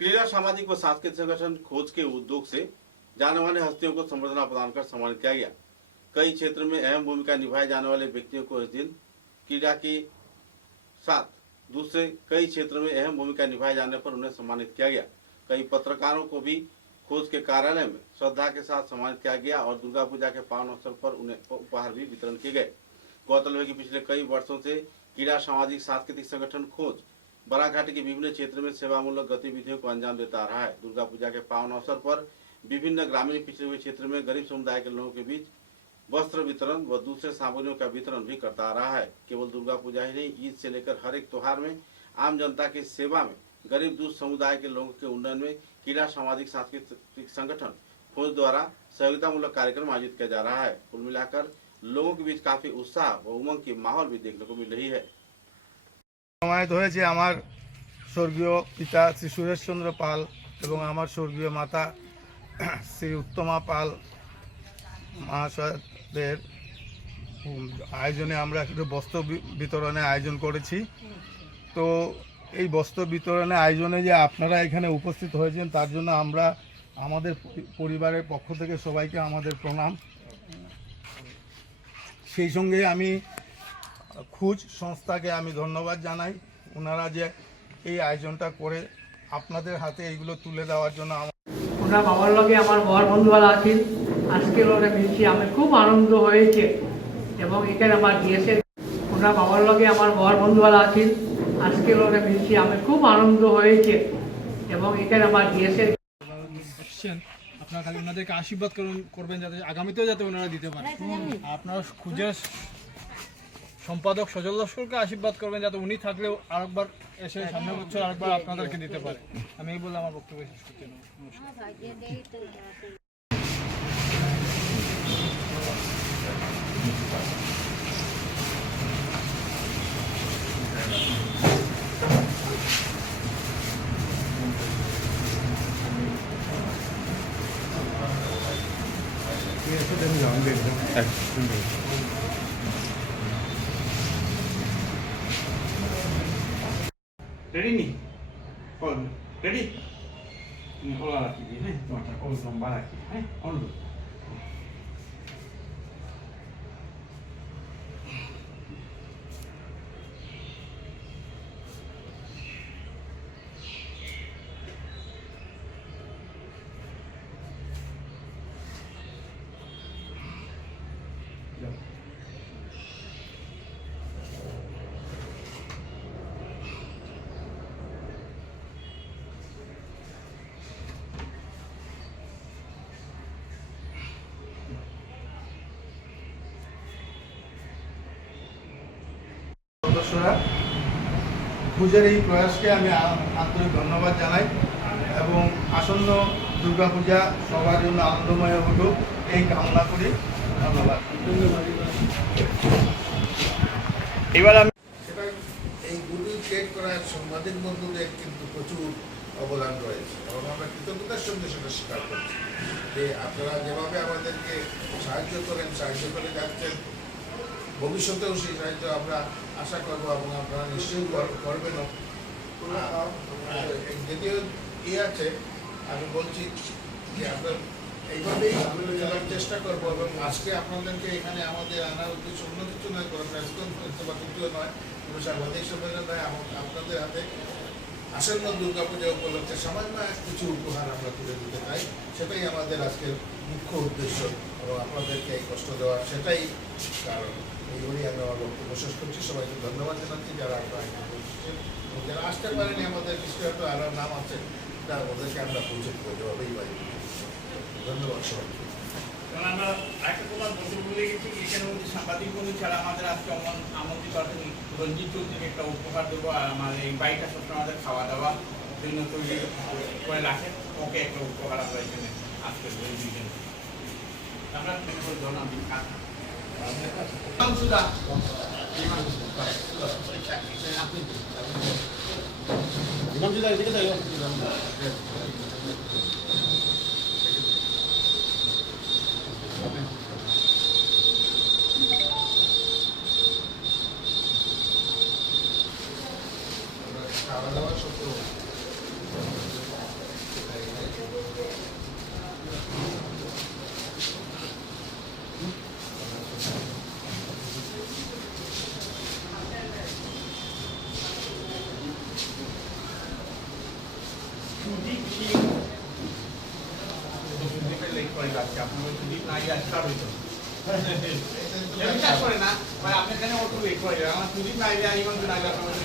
क्रीड़ा सामाजिक व सांस्कृतिक संगठन खोज के उद्योग से जाने माने हस्तियों को संबर्धना प्रदान कर सम्मानित किया गया। कई क्षेत्र में अहम भूमिका निभाए जाने वाले व्यक्तियों को इस दिन क्रीड़ा के साथ दूसरे कई क्षेत्र में अहम भूमिका निभाए जाने पर उन्हें सम्मानित किया गया। कई पत्रकारों को भी खोज के कार्यालय में श्रद्धा के साथ सम्मानित किया गया और दुर्गा पूजा के पावन अवसर पर उन्हें उपहार भी वितरण किए गए। गौरतलब है कि पिछले कई वर्षों से क्रीड़ा सामाजिक सांस्कृतिक संगठन खोज बराघाटी के विभिन्न क्षेत्र में सेवामूलक गतिविधियों को अंजाम देता रहा है। दुर्गा पूजा के पावन अवसर पर विभिन्न ग्रामीण पिछड़े हुए क्षेत्र में गरीब समुदाय के लोगों के बीच वस्त्र वितरण व दूसरे सामग्रियों का वितरण भी करता रहा है। केवल दुर्गा पूजा ही नहीं, ईद से लेकर हर एक त्योहार में आम जनता की सेवा में गरीब दूध समुदाय के लोगों के उन्नयन में क्रीड़ा सामाजिक सांस्कृतिक संगठन खोज द्वारा सहयोगितामूलक कार्यक्रम आयोजित किया जा रहा है। कुल मिलाकर लोगों के बीच काफी उत्साह व उमंग की माहौल भी देखने को मिल रही है। समाहित হয়েছে আমার স্বর্গীয় পিতা শ্রী সুরেশচন্দ্র পাল এবং আমার স্বর্গীয় মাতা শ্রী উত্তমা পাল মহাশয়দের আয়োজনে আমরা একটু বস্ত্র বিতরণের আয়োজন করেছি। তো এই বস্ত্র বিতরণের আয়োজনে যে আপনারা এখানে উপস্থিত হয়েছেন তার জন্য আমরা আমাদের পরিবারের পক্ষ থেকে সবাইকে আমাদের প্রণাম। সেই সঙ্গে আমি খুঁজ সংস্থাকে আমি ধন্যবাদ জানাই, ওনারা যে এই আয়োজনটা করে আপনাদের হাতে এইগুলো তুলে দেওয়ার জন্য। ওনার বাবার লগে আমার বর বন্ধুরা আছেন, আজকে লগে মিলছি, আমি খুব আনন্দ হয়েছে এবং এখানে আমার ডিএসের ওনার বাবার লগে আমার বর বন্ধুরা আছেন, আজকে লগে মিলছি, আমি খুব আনন্দ হয়েছে এবং এখানে আমার ডিএসের আপনারা খালি ওনাদেরকে আশীর্বাদ করবেন যাতে আগামীতেও যাতে ওনারা দিতে পারেন। আপনারা খুঁজে সম্পাদক সজল লস্করকে আশীর্বাদ করবেন যাতে উনি থাকলেও আরেকবার এসে সামনের বছর আরেকবার আপনাদেরকে দিতে পারে। আমি এই বলে আমার বক্তব্য শেষ করতে Ready nih? On. Ready? Ini olah lagi ni, macam on gambar lagi. On dulu. সদস্যরা খুঁজের এই প্রয়াসকে আমি আন্তরিক ধন্যবাদ জানাই এবং আসন্ন দুর্গাপূজা সবার জন্য আনন্দময় হতো এই কামনা করি। ধন্যবাদ। এবার আমি সেটা এই গুডউইল ক্রিয়েট করার সাংবাদিক বন্ধুদের কিন্তু প্রচুর অবদান রয়েছে এবং আমরা কৃতজ্ঞতার সঙ্গে সেটা স্বীকার করছি যে আপনারা যেভাবে আমাদেরকে সাহায্য করে যাচ্ছেন, ভবিষ্যতেও সেই সাহায্য আমরা আশা করব এবং আপনারা নিশ্চয়ই করবেনও। যদিও আছে আমি বলছি যে আপনার এইভাবেই চলার চেষ্টা করবো এবং আজকে আপনাদেরকে এখানে আমাদের আনার উদ্দেশ্য অন্য কিছু নয়, কোনো প্রেস কনফারেন্স বা কিছুও নয়, কোনো সাংবাদিক সম্মেলন নয়। আপনাদের হাতে আসন্ন দুর্গাপূজা উপলক্ষে সামান্য কিছু উপহার আমরা তুলে দিতে চাই, সেটাই আমাদের আজকের মুখ্য উদ্দেশ্য এবং আপনাদেরকে এই কষ্ট দেওয়া সেটাই কারণ। এইগুলি আমি আমার বক্তব্য শেষ করছি। সবাইকে ধন্যবাদ জানাচ্ছি যারা আপনারা যারা আসতে পারেনি, আমাদের কিছু হয়তো আরও নাম আছে, তারা ওদেরকে আমরা পৌঁছে করতে হবেই পারি। ধন্যবাদ সবাইকে। আমরা একটা কথা বলতে ভুলে গেছি, এখানে মধ্যে সাংবাদিক বন্ধু ছাড়া আমাদের আজকে আমন্ত্রিত আছেন রঞ্জিত চৌধুরীকে একটা উপহার দেবো। আর আমাদের এই বাড়িটা সবসময় আমাদের খাওয়া দাওয়া জন্য তৈরি করে রাখেন, ওকে একটা উপহার আমরা এখানে আজকে দুইজন আমরা সুদা ইমাম সুদা এদিকে যাই। খাওয়া দাওয়া সত্য সুদীপ সিং সুদীপের লেখ করে যাচ্ছে, আপনার সুদীপ না গিয়ে স্টার্ট হইতো বিশ্বাস করে না, মানে আপনি এখানে অটো লেখ করে আমার সুদীপ না গিয়ে আইমান না গিয়ে আপনার